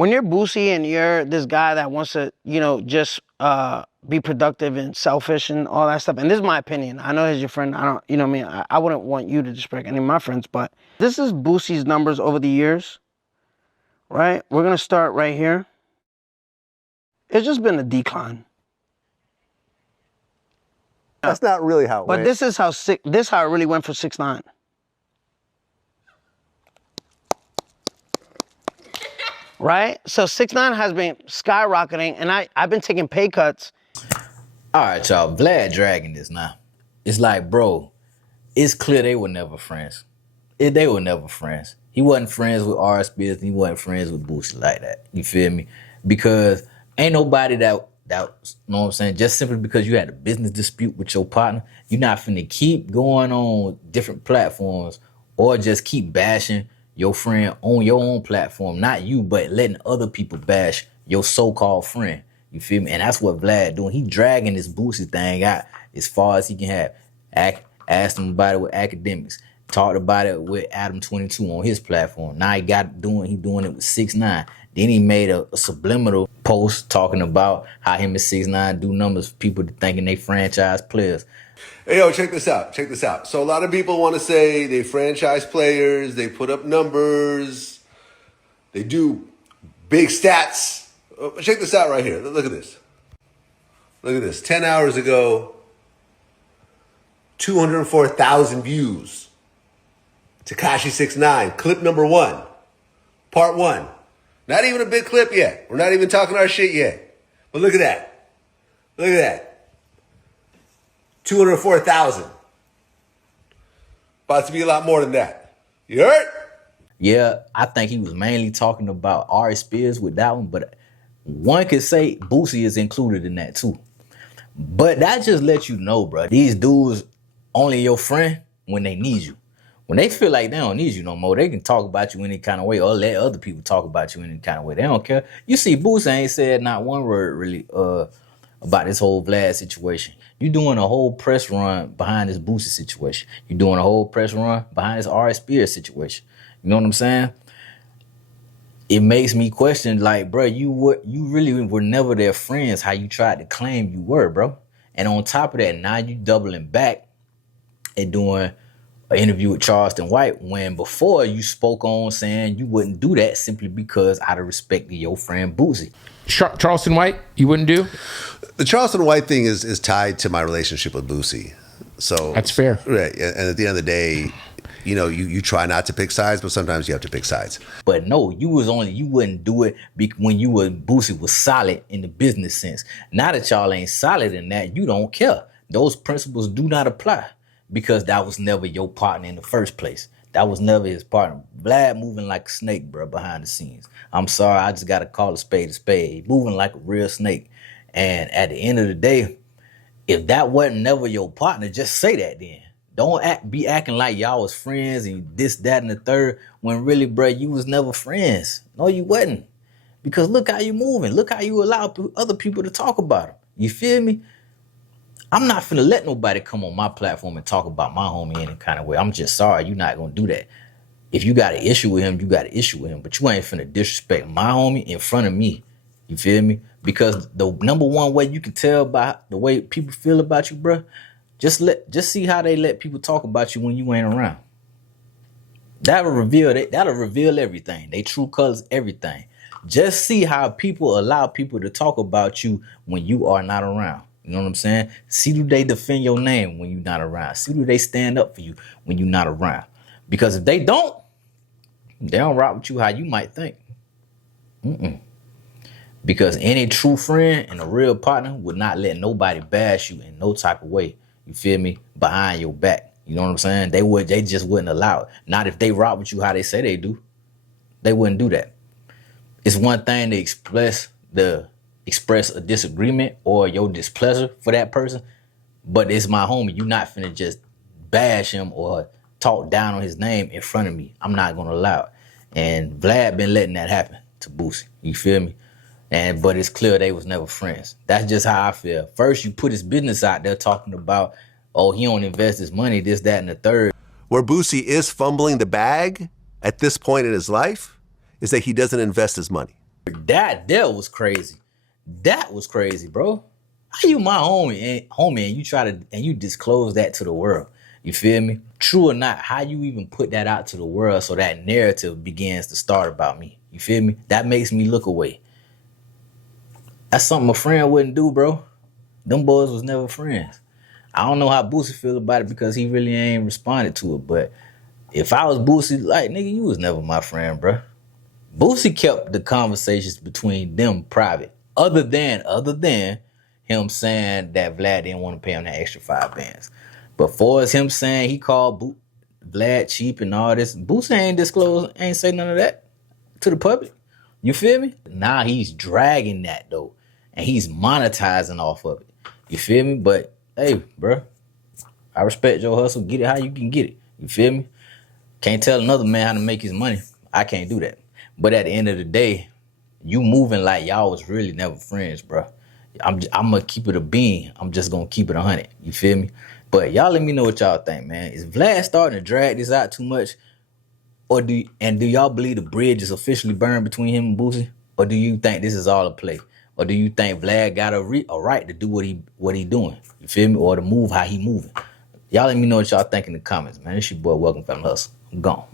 when you're Boosie and you're this guy that wants to, just be productive and selfish and all that stuff, and this is my opinion. I know he's your friend. I don't, what I mean? I wouldn't want you to disrespect any of my friends, but this is Boosie's numbers over the years, right? We're going to start right here. It's just been a decline. That's not really how it went. But this is how it really went for 6ix9ine. Right? So 6ix9ine has been skyrocketing, and I've been taking pay cuts. All right, y'all. Vlad dragging this now. It's like, bro, it's clear they were never friends. They were never friends. He wasn't friends with R.S. Spears, and he wasn't friends with Boosie like that. You feel me? Because ain't nobody that you know what I'm saying, just simply because you had a business dispute with your partner, you're not finna keep going on different platforms or just keep bashing your friend on your own platform. Not you, but letting other people bash your so-called friend. You feel me? And that's what Vlad doing. He dragging this Boosie thing out as far as he can have. Asked him about it with academics. Talked about it with Adam 22 on his platform. Now he doing it with 6ix9ine. Then he made a subliminal post talking about how him and 6ix9ine do numbers for people thinking they franchise players. Hey, yo, check this out. Check this out. So a lot of people want to say they franchise players, they put up numbers, they do big stats. Check this out right here. Look at this. Look at this. 10 hours ago, 204,000 views. Tekashi 6ix9ine, clip number 1, part 1. Not even a big clip yet. We're not even talking our shit yet. But look at that. Look at that. 204,000. About to be a lot more than that. You heard? Yeah, I think he was mainly talking about R.S. Spears with that one, but one could say Boosie is included in that too. But that just lets you know, bro, these dudes only your friend when they need you. When they feel like they don't need you no more, they can talk about you any kind of way or let other people talk about you any kind of way. They don't care. You see, Boosie ain't said not one word really about this whole Vlad situation. You doing a whole press run behind this Boosie situation. You doing a whole press run behind this R.S. Spears situation. You know what I'm saying? It makes me question, like, bro, you really were never their friends how you tried to claim you were, bro. And on top of that, now you doubling back and doing an interview with Charleston White when before you spoke on saying you wouldn't do that simply because out of respect to your friend Boosie. Charleston White, you wouldn't do? The Charleston White thing is tied to my relationship with Boosie. So that's fair. Right. And at the end of the day, you try not to pick sides, but sometimes you have to pick sides. But no, you wouldn't do it when Boosie was solid in the business sense. Now that y'all ain't solid in that, you don't care. Those principles do not apply because that was never your partner in the first place. That was never his partner. Vlad moving like a snake, bro, behind the scenes. I'm sorry, I just got to call a spade a spade. Moving like a real snake. And at the end of the day, if that wasn't never your partner, just say that then. Don't be acting like y'all was friends and this, that, and the third, when really, bro, you was never friends. No, you wasn't. Because look how you moving. Look how you allow other people to talk about him. You feel me? I'm not finna let nobody come on my platform and talk about my homie any kind of way. I'm just sorry, you're not gonna do that. If you got an issue with him, you got an issue with him. But you ain't finna disrespect my homie in front of me. You feel me? Because the number one way you can tell by the way people feel about you, bro, just see how they let people talk about you when you ain't around. That'll reveal everything. They true colors, everything. Just see how people allow people to talk about you when you are not around. You know what I'm saying? See, do they defend your name when you're not around? See, do they stand up for you when you're not around? Because if they don't rock with you how you might think. Because any true friend and a real partner would not let nobody bash you in no type of way. You feel me? Behind your back. You know what I'm saying? They just wouldn't allow it. Not if they rock with you how they say they do. They wouldn't do that. It's one thing to express a disagreement or your displeasure for that person, but it's my homie. You're not finna just bash him or talk down on his name in front of me. I'm not gonna allow it. And Vlad been letting that happen to Boosie. You feel me? But it's clear they was never friends. That's just how I feel. First, you put his business out there talking about, oh, he don't invest his money, this, that, and the third. Where Boosie is fumbling the bag at this point in his life is that he doesn't invest his money. That there was crazy. That was crazy, bro. How you my homie, and you try to and you disclose that to the world? You feel me? True or not, how you even put that out to the world so that narrative begins to start about me? You feel me? That makes me look away. That's something a friend wouldn't do, bro. Them boys was never friends. I don't know how Boosie feel about it because he really ain't responded to it. But if I was Boosie, like, nigga, you was never my friend, bro. Boosie kept the conversations between them private. Other than him saying that Vlad didn't want to pay him that extra 5 bands. But for as him saying he called Vlad cheap and all this, Boosie ain't disclosed, ain't say none of that to the public. You feel me? Now he's dragging that though. And he's monetizing off of it. You feel me? But hey, bro, I respect your hustle. Get it how you can get it. You feel me? Can't tell another man how to make his money. I can't do that. But at the end of the day, you moving like y'all was really never friends, bro. I'm gonna keep it a bean. I'm just gonna keep it 100. You feel me? But y'all let me know what y'all think, man. Is Vlad starting to drag this out too much? Or do y'all believe the bridge is officially burned between him and Boosie? Or do you think this is all a play? Or do you think Vlad got a right to do what he doing? You feel me? Or to move how he moving? Y'all let me know what y'all think in the comments, man. It's your boy, Welcome Family Hustle. I'm gone.